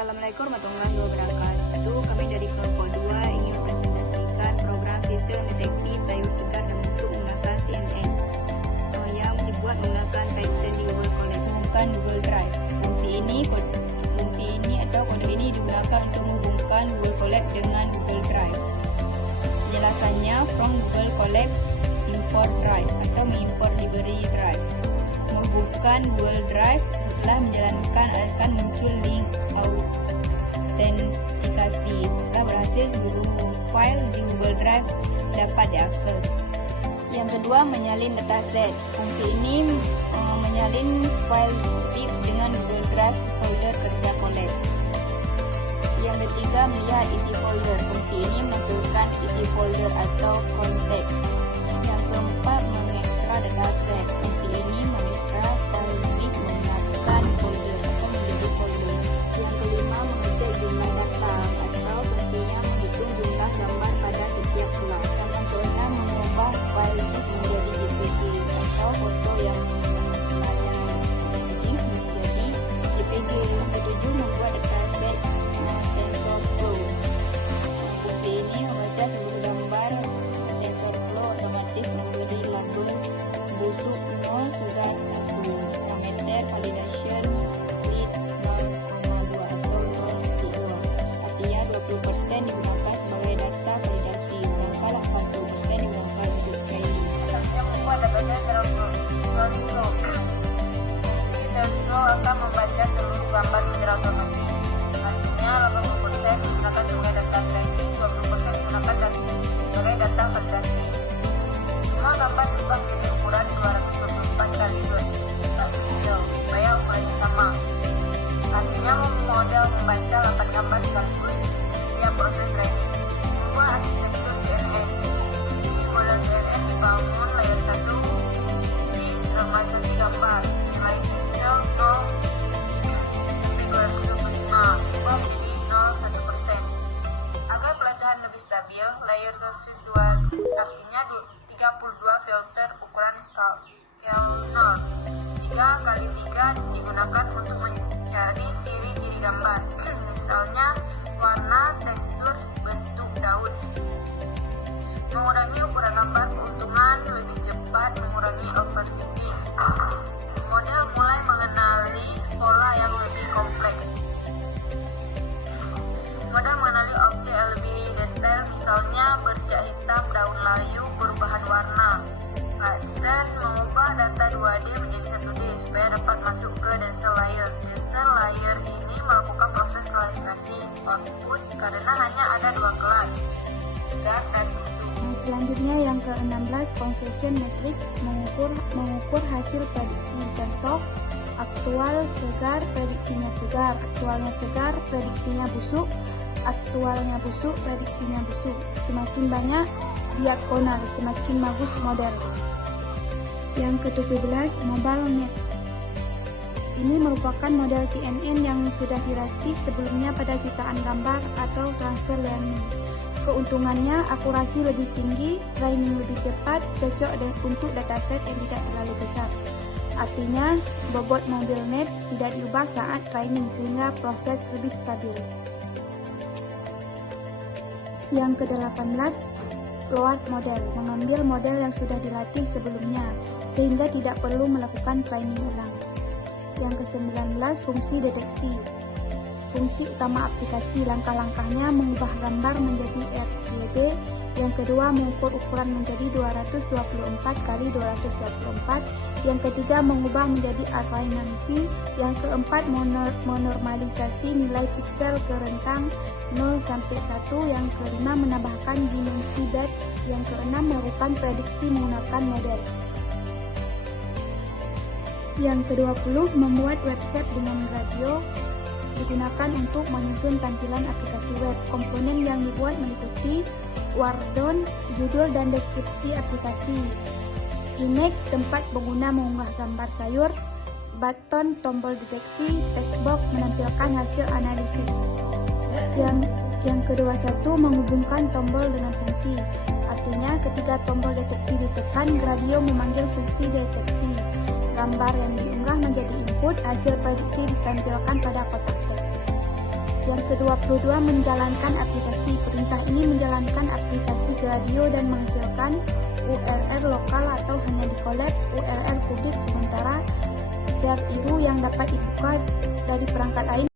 Assalamualaikum warahmatullahi wabarakatuh. Kami dari kelompok 2 ingin mempresentasikan program sistem deteksi sayur segar dan busuk menggunakan CNN yang dibuat menggunakan Python di Google Colab menggunakan Google Drive. Fungsi ini atau kode ini digunakan untuk menghubungkan Google Colab dengan Google Drive. Penjelasannya, from Google Colab import drive atau mengimport library drive. Menghubungkan Google Drive setelah menjalankan akan muncul link autentikasi. Setelah berhasil, seluruh file di Google Drive dapat diakses. Yang kedua, menyalin dataset. Fungsi ini menyalin file zip dengan Google Drive ke folder kerja Colab. Yang ketiga, melihat isi folder. Fungsi ini memasukkan isi folder atau konteks. Yang keempat, mengekstrak dataset. Fungsi ini mengekstrak file zip menggunakan folder atau menjadi folder. Yang kelima, mengecek jumlah data atau fungsinya menghitung jumlah gambar pada setiap kelas. Yang keenam, mengubah file zip menjadi JPG atau foto yang ada GIF menjadi JPG. Yang ketujuh, membuat dataset TensorFlow. Fungsi ini membaca seluruh gambar TensorFlow otomatis memberi label busuk 0, segar 1, parameter validation lead 0,2 atau 0,2. Artinya 20% digunakan sebagai data validasi, sedangkan 80% digunakan untuk training. Selanjutnya membuat datanya TensorFlow. Fungsi TensorFlow akan membaca seluruh gambar secara otomatis. Artinya 80% digunakan sebagai data training, 20% digunakan sebagai data validasi. Semua gambar berubah menjadi ukuran 224 kali 224 pixel supaya ukurannya sama. Artinya model membaca 8 gambar sekaligus setiap proses training. Membuat arsitektur CNN. Di sini model CNN dibangun layer 1, isi normalisasi gambar, nilai pixel 0 sampai 225, ubah menjadi 0,1%. Agar peletahan lebih stabil, layer config 2 artinya 32 filter ukuran Kelnor 3x3 digunakan untuk mencari ciri-ciri gambar, misalnya warna, tekstur, bentuk daun. Mengurangi ukuran gambar, keuntungan lebih cepat, mengurangi overfitting. Model mulai mengenali pola yang lebih kompleks. Model mengenali objek yang lebih detail, misalnya bercak hitam daun layu berbahan warna, dan mengubah data 2D menjadi 1D supaya dapat masuk ke Denser layer. Denser layer ini melakukan proses klasifikasi output karena hanya ada 2 kelas, segar dan busuk. Selanjutnya yang ke-16, conversion matrix, mengukur hasil prediksi. Contoh, aktual segar, prediksinya segar, aktualnya segar, prediksinya busuk, aktualnya busuk, prediksinya busuk. Semakin banyak diagonal, semakin bagus model. Yang ke-17, mobile net. Ini merupakan model CNN yang sudah dirakit sebelumnya pada jutaan gambar atau transfer learning. Keuntungannya, akurasi lebih tinggi, training lebih cepat, cocok untuk dataset yang tidak terlalu besar. Artinya, bobot mobile net tidak diubah saat training sehingga proses lebih stabil. Yang ke-18, load model, mengambil model yang sudah dilatih sebelumnya sehingga tidak perlu melakukan training ulang. Yang ke-19, fungsi deteksi. Fungsi utama aplikasi, langkah-langkahnya mengubah gambar menjadi RGB. Yang kedua, mengukur ukuran menjadi 224 kali 224. Yang ketiga, mengubah menjadi RGB. Yang keempat, menormalisasi nilai pixel ke rentang 0 sampai 1. Yang kelima, menambahkan dimensi depth. Yang keenam, melakukan prediksi menggunakan model. Yang ke-20, membuat website dengan radio digunakan untuk menyusun tampilan aplikasi web. Komponen yang dibuat meliputi Wordon, judul dan deskripsi aplikasi, image tempat pengguna mengunggah gambar sayur, button tombol deteksi, textbox menampilkan hasil analisis. Yang ke-21, menghubungkan tombol dengan fungsi. Artinya ketika tombol deteksi ditekan, radio memanggil fungsi deteksi. Gambar yang diunggah menjadi input, hasil prediksi ditampilkan pada kotak teks. Yang ke-22 menjalankan aplikasi. Perintah ini menjalankan aplikasi Gladio dan menghasilkan URL lokal atau hanya di-collect URL publik, sementara share IRU yang dapat dibuka dari perangkat lain